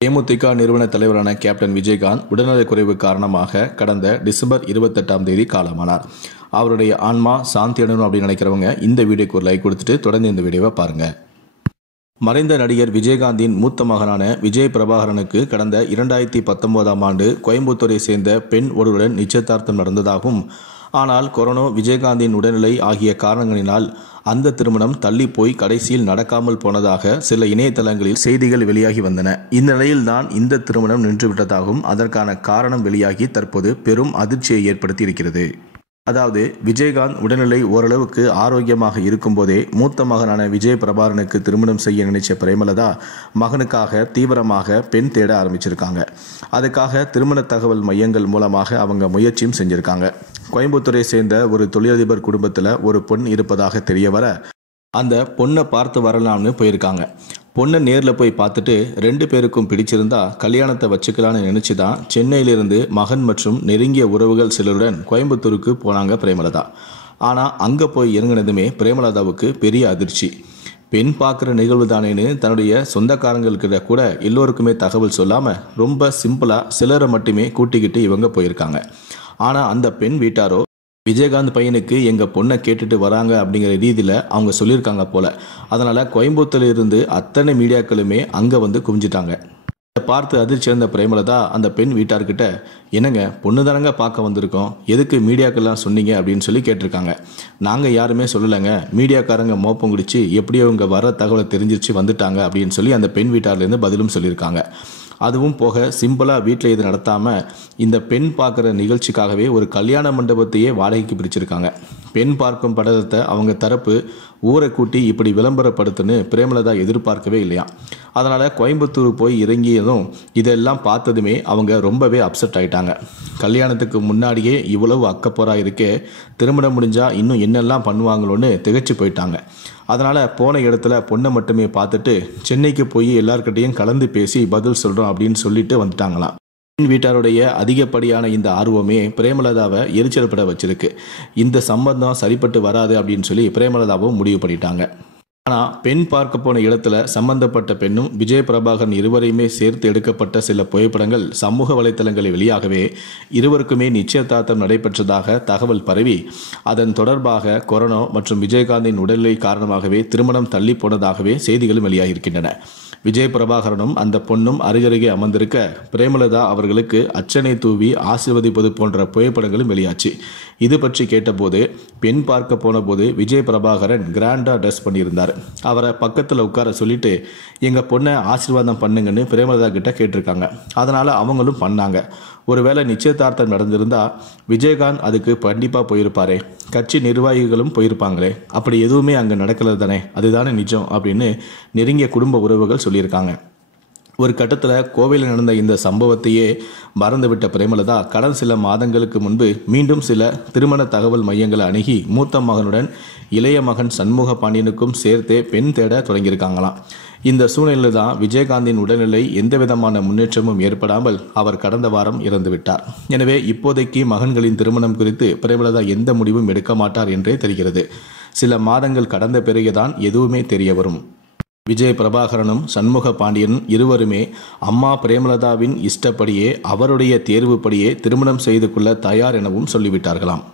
தேமுதிக நிறுவன தலைவரான கேப்டன் விஜயகாந்த் உடல்நலக்குறைவு காரணமாக கடந்த டிசம்பர் 28ஆம் தேதி காலமானார். அவருடைய ஆன்மா சாந்தி அடையணும் அப்படின்னு நினைக்கிறவங்க இந்த வீடியோக்கு ஒரு லைக் கொடுத்துட்டு தொடர்ந்து இந்த வீடியோவை பாருங்க. மறைந்த நடிகர் விஜயகாந்தின் மூத்த மகனான விஜய் பிரபாகரனுக்கு கடந்த 2019ஆம் ஆண்டு கோயம்புத்தூரை சேர்ந்த பெண் ஒருவருடன் நிச்சயதார்த்தம் நடந்ததாகவும், ஆனால் கொரோனா, விஜயகாந்தின் உடல்நிலை ஆகிய காரணங்களினால் அந்த திருமணம் தள்ளி போய் கடைசியில் நடக்காமல் போனதாக சில இணையதளங்களில் செய்திகள் வெளியாகி வந்தன. இந்நிலையில்தான் இந்த திருமணம் நின்றுவிட்டதாகவும் அதற்கான காரணம் வெளியாகி தற்போது பெரும் அதிர்ச்சியை ஏற்படுத்தி இருக்கிறது. அதாவது, விஜயகாந்த் உடல்நிலை ஓரளவுக்கு ஆரோக்கியமாக இருக்கும்போதே மூத்த மகனான விஜய் பிரபாகரனுக்கு திருமணம் செய்ய நினைச்ச பிரேமலதா மகனுக்காக தீவிரமாக பெண் தேட ஆரம்பிச்சிருக்காங்க. அதுக்காக திருமண தகவல் மையங்கள் மூலமாக அவங்க முயற்சியும் செஞ்சிருக்காங்க. கோயம்புத்தூரை சேர்ந்த ஒரு தொழிலதிபர் குடும்பத்தில் ஒரு பொண் இருப்பதாக தெரிய வர அந்த பொண்ணை பார்த்து வரலாம்னு போயிருக்காங்க. பொண்ணை நேரில் போய் பார்த்துட்டு 2 பேருக்கும் பிடிச்சிருந்தா கல்யாணத்தை வச்சுக்கலான்னு நினச்சி தான் சென்னையிலிருந்து மகன் மற்றும் நெருங்கிய உறவுகள் சிலருடன் கோயம்புத்தூருக்கு போனாங்க பிரேமலதா. ஆனால் அங்கே போய் இறங்கினதுமே பிரேமலதாவுக்கு பெரிய அதிர்ச்சி. பெண் பார்க்குற நிகழ்வு தானேன்னு தன்னுடைய சொந்தக்காரங்கள்கிட்ட கூட எல்லோருக்குமே தகவல் சொல்லாமல் ரொம்ப சிம்பிளாக சிலரை மட்டுமே கூட்டிக்கிட்டு இவங்க போயிருக்காங்க. ஆனால் அந்த பெண் வீட்டாரோ விஜயகாந்த் பையனுக்கு எங்கள் பொண்ணை கேட்டுட்டு வராங்க அப்படிங்கிற ரீதியில் அவங்க சொல்லியிருக்காங்க போல. அதனால் கோயம்புத்தூரில் இருந்து அத்தனை மீடியாக்களுமே அங்கே வந்து குவிஞ்சிட்டாங்க. இதை பார்த்து அதிர்ச்சி அடைந்த பிரேமலதா அந்த பெண் வீட்டார்கிட்ட, என்னங்க பொண்ணு தானங்க பார்க்க வந்திருக்கோம், எதுக்கு மீடியாக்கெல்லாம் சொன்னீங்க அப்படின்னு சொல்லி கேட்டிருக்காங்க. நாங்கள் யாருமே சொல்லலைங்க, மீடியாக்காரங்க மோப்பம் குடிச்சு எப்படியோ அவங்க வர தகவலை தெரிஞ்சிச்சு வந்துட்டாங்க அப்படின்னு சொல்லி அந்த பெண் வீட்டார்லேருந்து பதிலும் சொல்லியிருக்காங்க. அதுவும் போக சிம்பிளாக வீட்டில் இது நடத்தாமல் இந்த பெண் பார்க்குற நிகழ்ச்சிக்காகவே ஒரு கல்யாண மண்டபத்தையே வாடகைக்கு பிடிச்சிருக்காங்க. பெண் பார்க்கும் படத்தை அவங்க தரப்பு ஊரை கூட்டி இப்படி விளம்பரப்படுத்துன்னு பிரேமலதா எதிர்பார்க்கவே இல்லையா. அதனால் கோயம்புத்தூர் போய் இறங்கியதும் இதெல்லாம் பார்த்ததுமே அவங்க ரொம்பவே அப்செட் ஆகிட்டாங்க. கல்யாணத்துக்கு முன்னாடியே இவ்வளவு அக்கப்போராக இருக்கே, திருமணம் முடிஞ்சால் இன்னும் என்னெல்லாம் பண்ணுவாங்களோன்னு திகைச்சு போயிட்டாங்க. அதனால் போன இடத்துல பொண்ணை மட்டுமே பார்த்துட்டு சென்னைக்கு போய் எல்லார்கிட்டையும் கலந்து பேசி பதில் சொல்கிறோம் அப்படின்னு சொல்லிட்டு வந்துட்டாங்களாம். பெண் வீட்டாருடைய அதிகப்படியான இந்த ஆர்வமே பிரேமலதாவை எரிச்சல் பட வச்சிருக்கு. இந்த சம்பந்தம் சரிப்பட்டு வராது அப்படின்னு சொல்லி பிரேமலதாவும் முடிவு பண்ணிட்டாங்க. ஆனால் பெண் பார்க்க போன இடத்துல சம்பந்தப்பட்ட பெண்ணும் விஜய் பிரபாகரன் இருவரையுமே சேர்த்து எடுக்கப்பட்ட சில புகைப்படங்கள் சமூக வலைத்தளங்களில் வெளியாகவே இருவருக்குமே நிச்சயதார்த்தம் நடைபெற்றதாக தகவல் பரவி, அதன் தொடர்பாக கொரோனா மற்றும் விஜயகாந்தின் உடல்நிலை காரணமாகவே திருமணம் தள்ளி போனதாகவே செய்திகளும் வெளியாகியிருக்கின்றன. விஜய் பிரபாகரனும் அந்த பொண்ணும் அருகருகே அமர்ந்திருக்க பிரேமலதா அவர்களுக்கு அச்சனை தூவி ஆசீர்வதிப்பது போன்ற புகைப்படங்களும் வெளியாச்சு. இது பற்றி கேட்டபோது, பெண் பார்க்க போன போது விஜய் பிரபாகரன் கிராண்டாக ட்ரெஸ் பண்ணியிருந்தார். அவரை பக்கத்தில் உட்கார சொல்லிட்டு எங்கள் பொண்ணை ஆசீர்வாதம் பண்ணுங்கன்னு பிரேமலதா கிட்ட கேட்டிருக்காங்க. அதனால் அவங்களும் பண்ணாங்க. ஒருவேளை நிச்சயதார்த்தம் நடந்திருந்தா விஜயகாந்த் அதுக்கு கண்டிப்பாக போயிருப்பாரே, கட்சி நிர்வாகிகளும் போயிருப்பாங்களே, அப்படி எதுவுமே அங்கே நடக்கல தானே, அதுதானே நிஜம் அப்படின்னு நெருங்கிய குடும்ப உறவுகள் சொல்லியிருக்காங்க. ஒரு கட்டத்தில் கோவையில் நடந்த இந்த சம்பவத்தையே மறந்துவிட்ட பிரேமலதா கடந்த சில மாதங்களுக்கு முன்பு மீண்டும் சில திருமண தகவல் மையங்களை அணுகி மூத்த மகனுடன் இளைய மகன் சண்முக பாண்டியனுக்கும் சேர்த்தே பெண் தேட தொடங்கியிருக்காங்களாம். இந்த சூழ்நிலையில் தான் விஜயகாந்தின் உடல்நிலை எந்தவிதமான முன்னேற்றமும் ஏற்படாமல் அவர் கடந்த வாரம் இறந்துவிட்டார். எனவே இப்போதைக்கு மகன்களின் திருமணம் குறித்து பிரேமலதா எந்த முடிவும் எடுக்க மாட்டார் என்றே தெரிகிறது. சில மாதங்கள் கடந்த பிறகுதான் எதுவுமே தெரிய வரும். விஜய் பிரபாகரனும் சண்முக பாண்டியனும் இருவருமே அம்மா பிரேமலதாவின் இஷ்டப்படியே அவருடைய தேர்வுப்படியே திருமணம் செய்து கொள்ள தயார் எனவும் சொல்லிவிட்டார்களாம்.